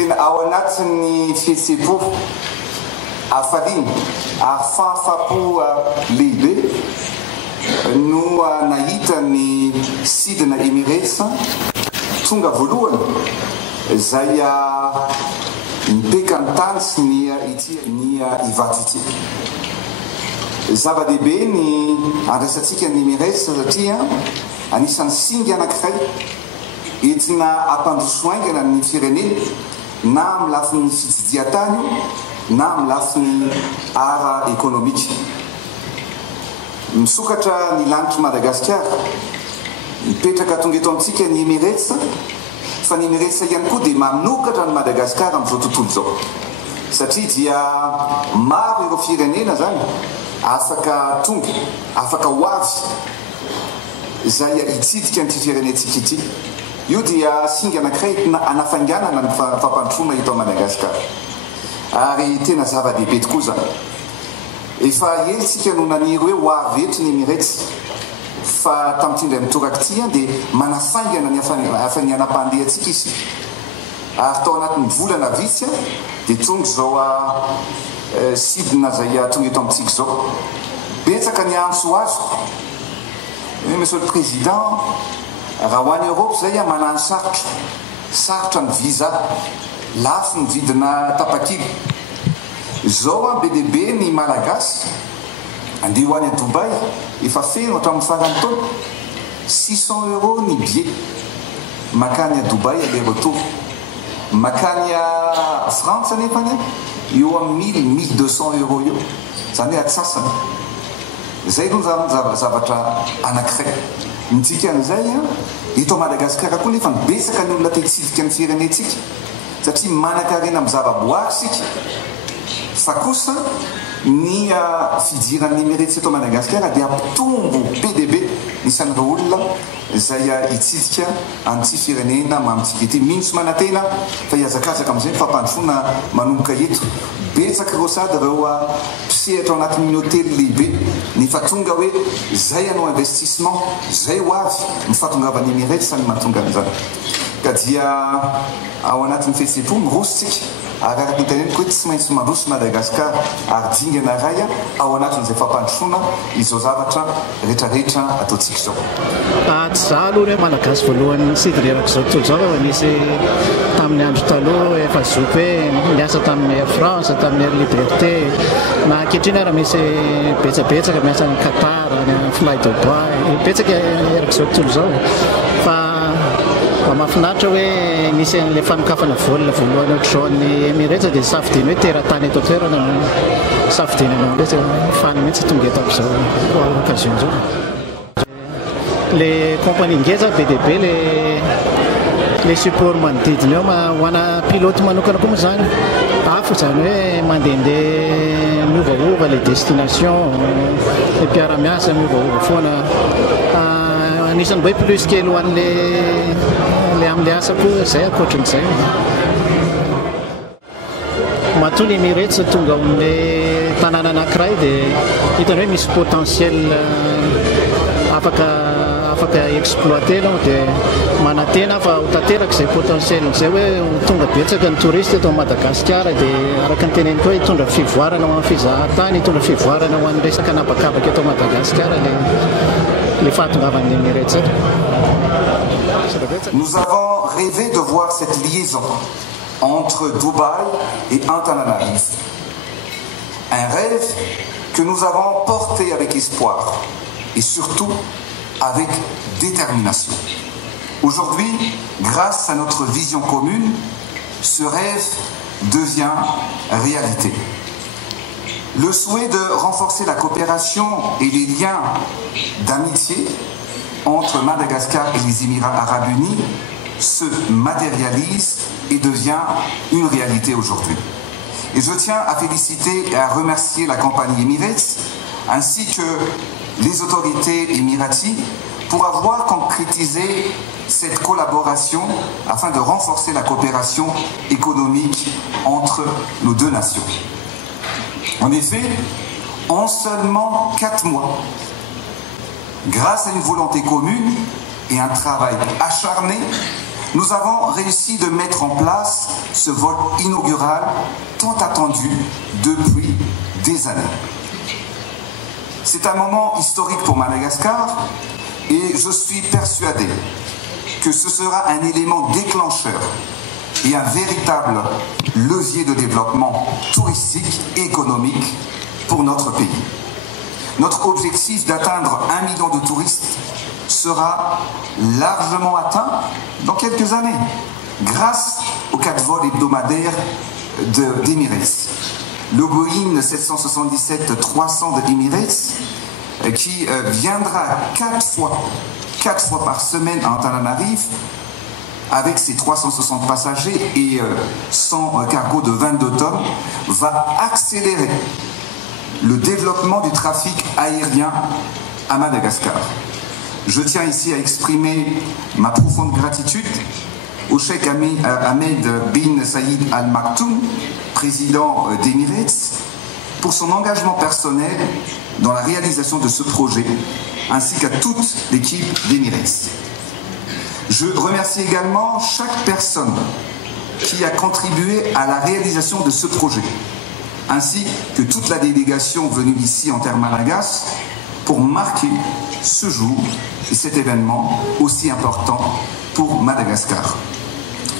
tena ao anatin'ny fihetseham-po hafaliana ary fahafapo lehibe no nahita ny sidina Emirates tonga voalohany zay mipeka ny tany sy ny ivato ity. Zava-dehibe ny andraisantsika ny Emirates satria anisan'ny singa anankiray entina hampandroso aingana ny firenena na amin'ny lafin'ny fididian-tany na amin'ny lafin'ny ara ekonomika. Misokatra ny lanitry Madagasikara, mipetraka tonga eto amintsika ny Emirates, fa ny Emirates ihany koa dia manokatra ny Madagasikara amin'izao tontolo izao. Satria dia maro ireo firenena zany afaka tonga, afaka ho avy zay hitsidika n'ity firenentsika ity. Io dia singa anankiray anafanganana ny fampandrosoana eto Madagasikara. Ary tena zava-dehibe tokoa zany. Efa elitsika no naniry hoe ho avy eto ny Emirates, fa tamin'ity indray mitoraka ity dia manafaingana ny hafanyanam-pandehantsika izy. Ary tao anatin'ny volana vitsy dia tonga zao sidina zay tonga eto amintsika zao. Betsaka ny antso azo. Monsieur le Président, raha ho any Europe zay manano sarotra ny visa, lafo ny vidina tapakily. Zao be dia be ny malagasy andeha ho any a Dubai, efa feno hatramin'ny farany taona 600 € ny billet makany a Dubai aller retour. Makany a France nefany eo amin'ny 1000-1200 € eo, zany hoe atsasany. Zay aloha zany zavatra anankiray. Mitsika an'izay eto Madagasikara koa nefa betsaka ny olona te-hitsidika ny firenentsika satria manan-karena amin'ny zava-boary sika. Fa kosa ny fidiran'ny Emirates eto Madagasikara dia ampitombo be dia be isan'ireo olona zay hitsidika an'ity firenena mamitsika ity. Mihitsy manantena fa hiazakazaka amin'izay fampandrosoana manomboka eto. Betsaka ireo sady ireo mpisehatra ao anatin'ny hôtely lehibe nefa tonga hoe zay anao investissement, zay ho avy mifatongavan'ny Emirates ny mahatonga an'izany. Ka dia ao anatin'ny fihetseham-po mirositsika ary araka ny teneniko hoe tsy maintsy mandroso Madagasikara ary dingana ray ao anatin'izay fampandrosoana izao zavatra rehetrarehetra ataontsika izao. Tsy za aloha hoe malagasy voalohany sidirerako izao tontolo izao misy tamin'ny andro taloha efa zoky hoe miasa tamin'ny Air France, tamin'ny Air Liberté, na ankehitriny raha misy betsabetsaka miasa ny Qatar, ny Fly Dubai, betsaka eraka izao tontolo izao. Fa mahafinaritra hoe misy an'ilay fanokafana volana voalohany ohatr'izao ny Emirates dia safidiny hoe teratany eto toerana no safidiny anao hoe fany mihitsy tonga eto amin'izao occasion zao. Le compagnie ngeza be dia be le support manodidina eo ho ana pilote manokana koa moa zany hafa zany hoe mandehandeha miovaova les destinations, le mpiara-miasa miovaova foana. Anisany mba hoe plus kely ho an'le amin'le asa koa zay ankoatran'izay. Matoa ny Emirates tonga amin'le tanàna anankiray dia hitany hoe misy potentiel afaka exploiter aloha dia manantena fa ho tanteraka izay potentiel zay hoe tonga betsaka ny touriste eto Madagasikara dia araka ny teneniko hoe hitondra fivoarana ho amin'ny fizahan-tany, hitondra fivoarana ho an'ny resaka anabakabaka eto Madagasikara les fahatongavan'ny Emirates. Nous avons rêvé de voir cette liaison entre Dubaï et Antananarivo. Un rêve que nous avons porté avec espoir et surtout avec détermination. Aujourd'hui, grâce à notre vision commune, ce rêve devient réalité. Le souhait de renforcer la coopération et les liens d'amitié entre Madagascar et les Émirats arabes unis se matérialise et devient une réalité aujourd'hui. Et je tiens à féliciter et à remercier la compagnie Emirates ainsi que les autorités émiraties pour avoir concrétisé cette collaboration afin de renforcer la coopération économique entre nos deux nations. En effet, en seulement 4 mois, grâce à une volonté commune et un travail acharné, nous avons réussi de mettre en place ce vol inaugural tant attendu depuis des années. C'est un moment historique pour Madagascar et je suis persuadé que ce sera un élément déclencheur et un véritable levier de développement touristique et économique pour notre pays. Notre objectif d'atteindre 1 million de touristes sera largement atteint dans quelques années grâce aux 4 vols hebdomadaires d'Emirates. Le Boeing 777-300 de Emirates qui viendra 4 fois par semaine à Antananarive avec ses 360 passagers et 100 cargos de 22 tonnes, va accélérer le développement du trafic aérien à Madagascar. Je tiens ici à exprimer ma profonde gratitude au Cheikh Ahmed bin Saïd Al Maktoum, président d'Emirates, pour son engagement personnel dans la réalisation de ce projet, ainsi qu'à toute l'équipe d'Emirates. Je remercie également chaque personne qui a contribué à la réalisation de ce projet, ainsi que toute la délégation venue ici en terre Malagas pour marquer ce jour et cet événement aussi important pour Madagascar.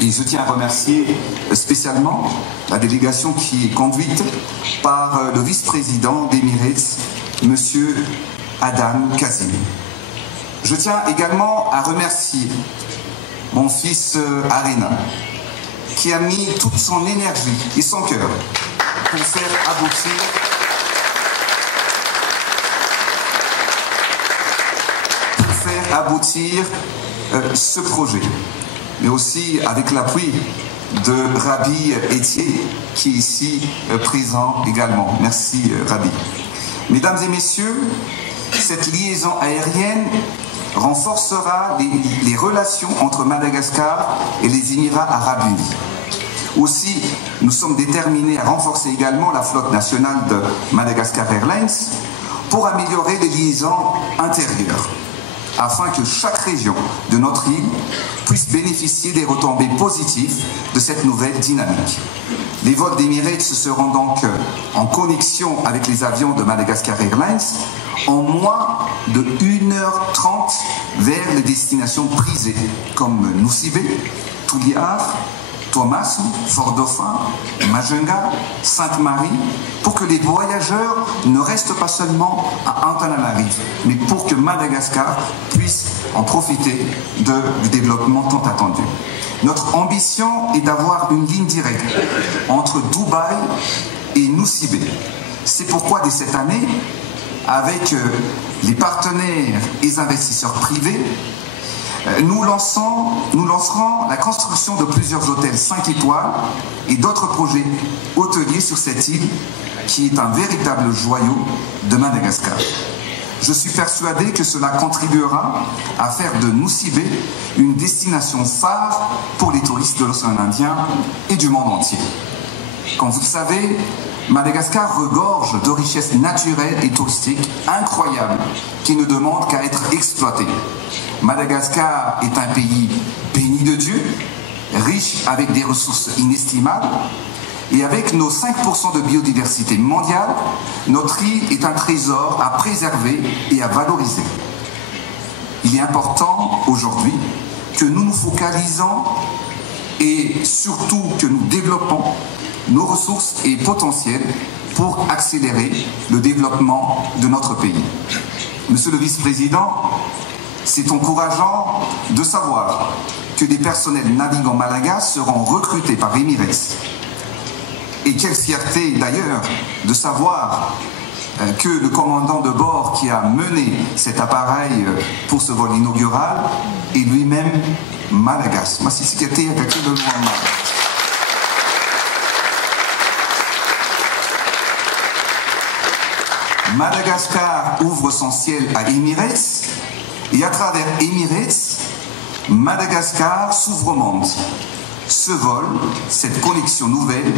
Et je tiens à remercier spécialement la délégation qui est conduite par le vice-président d'Emirates, M. Adam Kazim. Je tiens également à remercier mon fils Arena, qui a mis toute son énergie et son cœur pour faire aboutir ce projet, mais aussi avec l'appui de Rabbi Etier, qui est ici présent également. Merci Rabbi. Mesdames et messieurs, cette liaison aérienne renforcera les relations entre Madagascar et les Émirats arabes unis. Aussi, nous sommes déterminés à renforcer également la flotte nationale de Madagascar Airlines pour améliorer les liaisons intérieures, afin que chaque région de notre île puisse bénéficier des retombées positives de cette nouvelle dynamique. Les vols d'Emirates seront donc en connexion avec les avions de Madagascar Airlines en moins de 1h30 vers les destinations prisées comme Nosibé, Touliar, Thomas, Fort-Dauphin, Majunga, Sainte-Marie, pour que les voyageurs ne restent pas seulement à Antananarive, mais pour que Madagascar puisse en profiter du développement tant attendu. Notre ambition est d'avoir une ligne directe entre Dubaï et Nosibé. C'est pourquoi dès cette année, avec les partenaires et les investisseurs privés, nous lancerons la construction de plusieurs hôtels 5 étoiles et d'autres projets hôteliers sur cette île qui est un véritable joyau de Madagascar. Je suis persuadé que cela contribuera à faire de Nosibé une destination phare pour les touristes de l'océan Indien et du monde entier. Comme vous le savez, Madagascar regorge de richesses naturelles et touristiques incroyables qui ne demandent qu'à être exploitées. Madagascar est un pays béni de Dieu, riche avec des ressources inestimables, et avec nos 5% de biodiversité mondiale, notre île est un trésor à préserver et à valoriser. Il est important aujourd'hui que nous nous focalisons et surtout que nous développons nos ressources et potentiels pour accélérer le développement de notre pays. Monsieur le vice-président, c'est encourageant de savoir que des personnels navigants malagas seront recrutés par Emirates. Et quelle fierté d'ailleurs de savoir que le commandant de bord qui a mené cet appareil pour ce vol inaugural est lui-même malagas. Madagascar ouvre son ciel à Emirates et à travers Emirates, Madagascar s'ouvre au monde. Ce vol, cette connexion nouvelle,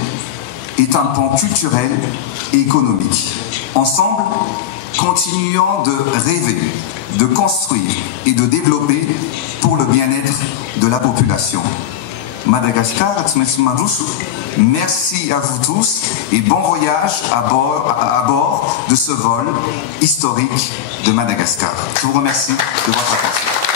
est un pan culturel et économique. Ensemble, continuons de rêver de construire et de développer pour le bien-être de la population. Madagascar, merci à vous tous et bon voyage à bord de ce vol historique de Madagascar. Je vous remercie de votre attention.